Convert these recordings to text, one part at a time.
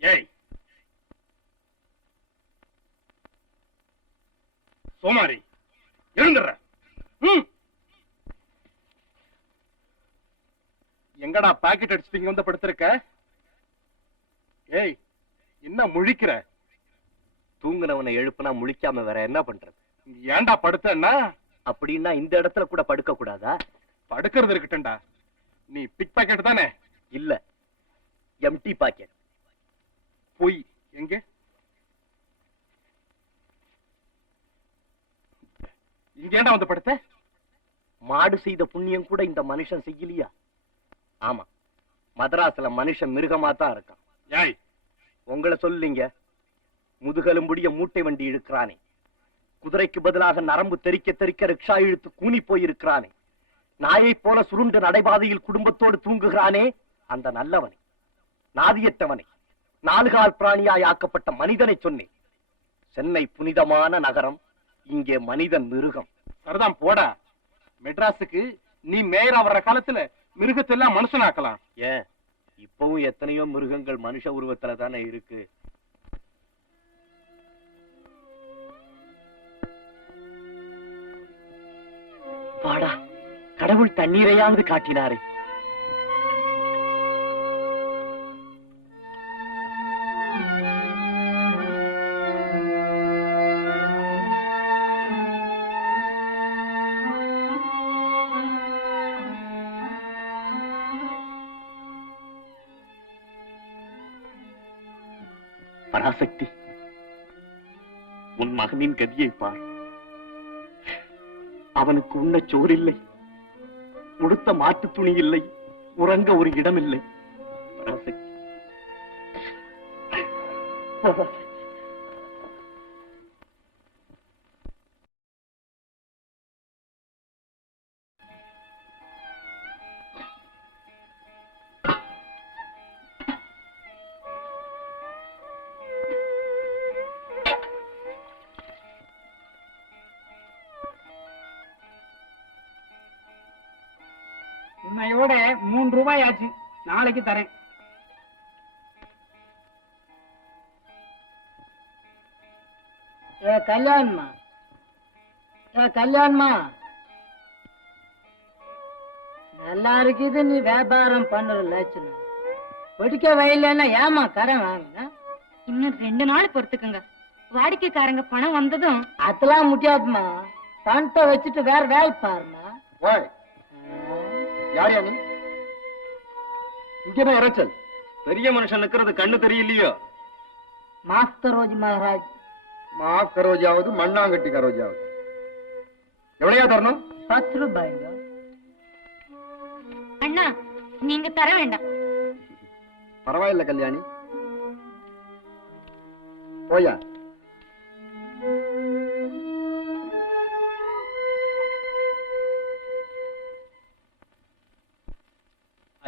ஏய் சோமாரி, எழுந்துடுற. எங்கடா பாக்கெட் அடிச்சுட்டு இங்க வந்து படுத்திருக்க? ஏய், என்ன முழிக்கிற? தூங்குனவனை எழுப்புனா முழிக்காம வேற என்ன பண்றது? ஏன்டா படுத்தன்னா? அப்படின்னா இந்த இடத்துல கூட படுக்க கூடாதா? படுக்கிறது இருக்கட்டும்டா. நீ பிக் பாக்கெட் தானே? இல்ல, எம்டி பாக்கெட். போய் எங்க? இங்க ஏன்டா வந்து படுத்த? மாடு செய்த புண்ணியம் கூட இந்த மனுஷன் செய்யலையா? ஆமா, மதராஸ்ல மனுஷன் மிருகமா தான் இருக்கான். ஏய், உங்களை சொல்லுங்க. முதுகெலும்புடைய மூட்டை வண்டி இழுக்கிறானே, குதிரைக்கு பதிலாக நரம்பு தெறிக்க தெறிக்க ரிக்ஷா இழுத்து கூனி போயிருக்கிறானே, நாயை போல சுருண்டு நடைபாதையில் குடும்பத்தோடு தூங்குகிறானே, அந்த நல்லவனை, நாதியற்றவனை, நாலுகால் பிராணியாய் ஆக்கப்பட்ட மனிதனை சொன்னேன். சென்னை புனிதமான நகரம், இங்கே மனிதன் மிருகம். சரிதான் போடா. மெட்ராஸுக்கு நீ மேயரா வர்ற காலத்துல மிருகத்தெல்லாம் மனுஷனாக்கலாம். ஏன், இப்பவும் எத்தனையோ மிருகங்கள் மனுஷ உருவத்துல தானே இருக்கு. வாடா, கடவுள் தண்ணீரையாவது காட்டினாரே. பராசக்தி, உன் மகனின் கதியை பார். அவனுக்கு உண்ண சோறில்லை, உடுத்த மாட்டு துணி இல்லை, உறங்க ஒரு இடம் இல்லை. பராசக்தி, இன்னையோட 3 ரூபாய் ஆச்சு. நாளைக்கு தரேன். கல்யாணமா? கல்யாணமா? நல்லா இருக்குது. நீ வியாபாரம் பண்ற லட்சணம். பிடிக்க வயலன்னா ஏமா கடன் வாங்க? இன்னும் 2 நாள் பொறுத்துக்குங்க. வாடிக்கைக்காரங்க பணம் வந்ததும். அதெல்லாம் முடியாதுமா. பணத்தை வச்சுட்டு வேற வேலை பாருமா. யார் நீ? இங்கதான் இறைச்சல். பெரிய மனுஷன் நிக்கிறது கண்ணு தெரியலையோ? மாஸ்டர் ரோஜி மகாராஜ். மாஃப் கரோஜாவது மண்ணாங்கட்டி கரோஜாவது. எவ்வளையா தரணும்? 10 ரூபாய்ங்க. அண்ணா, நீங்க தர வேண்டாம். பரவாயில்ல கல்யாணி, போயா.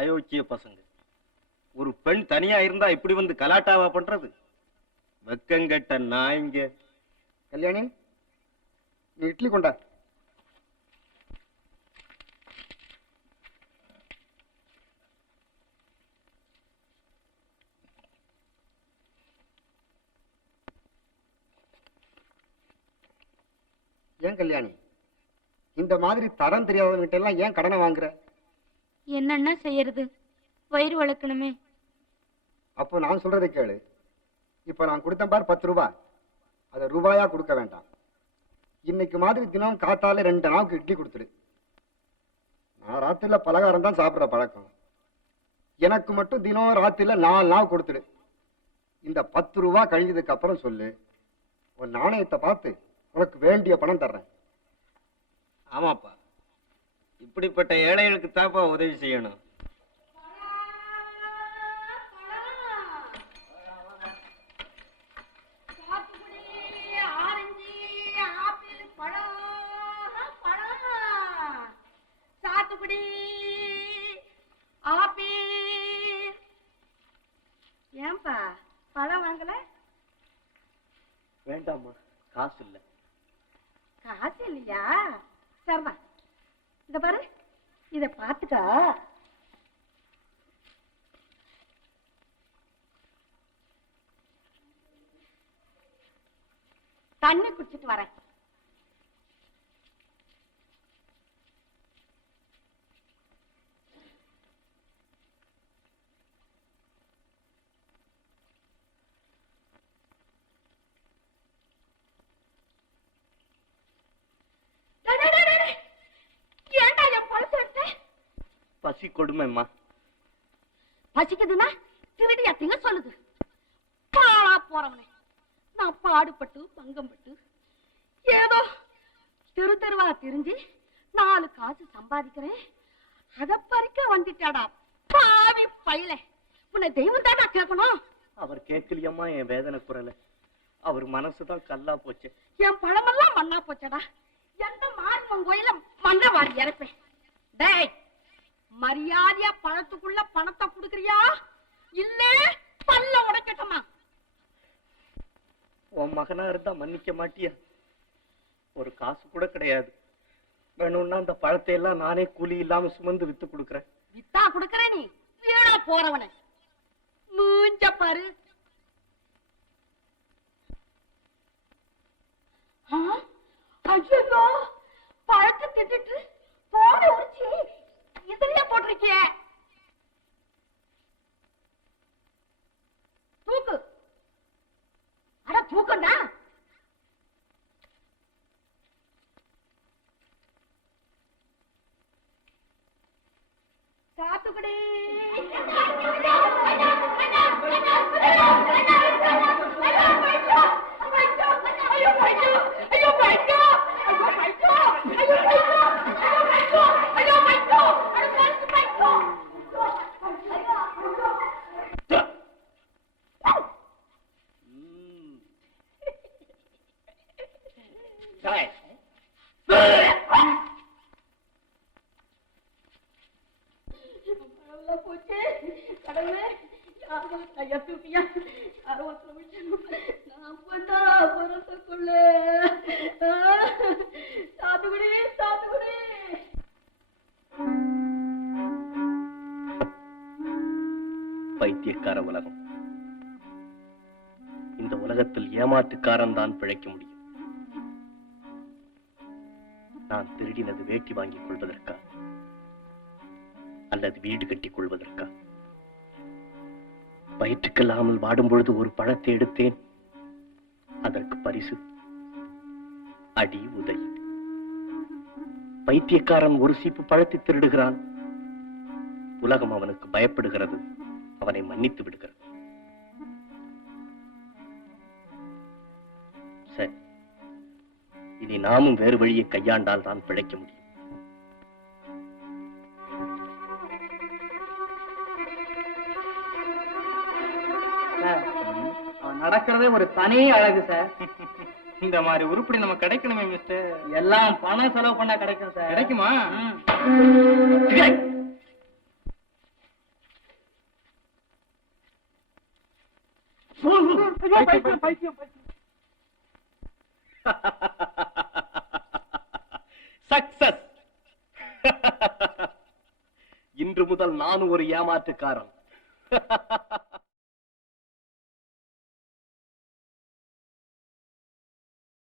அயோக்கிய பசங்க. ஒரு பெண் தனியா இருந்தா இப்படி வந்து கலாட்டாவா பண்றது? வெக்கங்கட்ட நாய்ங்க. கல்யாணி, நீ இட்லி கொண்டா. ஏன் கல்யாணி, இந்த மாதிரி தரம் தெரியாதவங்கிட்ட எல்லாம் ஏன் கடனை வாங்குற? என்னன்னா செய்யறது, வயிறு வளர்க்கணுமே. அப்போ நான் சொல்றதை கேளு. இப்ப நான் கொடுத்தேன் பார் 10 ரூபாய், அதை ரூபாயா கொடுக்க வேண்டாம். இன்னைக்கு மாதிரி தினம் காத்தால 2 நாவுக்கு இட்லி கொடுத்துடு. நான் ராத்திரில பலகாரம் தான் சாப்பிடுற பழக்கம். எனக்கு மட்டும் தினம் ராத்திரில 4 நாள் கொடுத்துடு. இந்த 10 ரூபாய் கழிஞ்சதுக்கு அப்புறம் சொல்லு, உன் நாணயத்தை பார்த்து உனக்கு வேண்டிய பணம் தர்றேன். ஆமாப்பா, இப்படிப்பட்ட ஏழைகளுக்கு தாப்பா உதவி செய்யணும். ஏன்பா பழம் வாங்கல? வேண்டாமா, காசு இல்ல. காசு இல்லையா? சரிதான், இந்த பாரு, இத பாத்துக்கா. தண்ணி குடிச்சிட்டு வரேன். ஏண்டா என் பழச எடுத்த? பசி கொடுமைம்மா. பசிக்குதுன்னா திருடியா திங்க சொல்லுது. பாழா போறவனே, நான் பாடுபட்டு பங்கம்பட்டு ஏதோ தெரு தெருவா திரிஞ்சு 4 காசு சம்பாதிக்கிறேன். அத பறிக்க வந்துட்டாடா பாவி பையல. உன்னை தெய்வம் தானா கேட்கணும்? அவர் கேட்கலையம்மா என் வேதனை குரல. அவர் மனசுதான் கல்லா போச்சு. என் பழமெல்லாம் மண்ணா போச்சடா. எந்த மாரியம்மன் கோயில மண்ணை வாரி இறப்பேன். டேய், மரியாதையா பழத்துக்குள்ள பணத்தை குடுக்கறியா இல்ல பல்ல உடைக்கட்டுமா? உன் மகனா இருந்தா மன்னிக்க மாட்டியா? ஒரு காசு கூட கிடையாது. வேணும்னா அந்த பழத்தை எல்லாம் நானே கூலி இல்லாம சுமந்து வித்து கொடுக்கறேன். வித்தா குடுக்கற நீ வீணா போறவன மூஞ்ச பாரு. ஐயோ, பழத்தை திட்டுட்டு போட உரிச்சி இதுலயே போட்டிருக்கிய. தூக்கு. அட தூக்கண்டா. சாத்துக்குடி. போச்சு கடவுளே. யாரும் கையா தூக்கியா யாரும் நான் போட்டா பரத்துக்குள்ள. சாத்துக்குடி சாத்துக்குடி. பைத்தியக்கார உலகம். இந்த உலகத்தில் ஏமாற்றுக்காரன் தான் பிழைக்க முடியும். நான் திருடினது வேட்டி வாங்கிக் கொள்வதற்கா அல்லது வீடு கட்டிக் கொள்வதற்கா? வயிற்றுக்கல்லாமல் வாடும் பொழுது ஒரு பழத்தை எடுத்தேன். அதற்கு பரிசு அடி உதை. பைத்தியக்காரன் ஒரு சீப்பு பழத்தை திருடுகிறான். உலகம் அவனுக்கு பயப்படுகிறது, அவனை மன்னித்து விடுகிறது. சரி, இனி நாமும் வேறு வழியை கையாண்டால் தான் பிழைக்க முடியும். நடக்கிறதே ஒரு தனி அழகு சார். இந்த மாதிரி உருப்படி நம்ம கிடைக்கணுமே மிஸ்டர். எல்லாம் பணம் செலவு பண்ணா கிடைக்கும் சார். கிடைக்குமா? சக்சஸ். இன்று முதல் நானும் ஒரு ஏமாற்றுக்காரன்.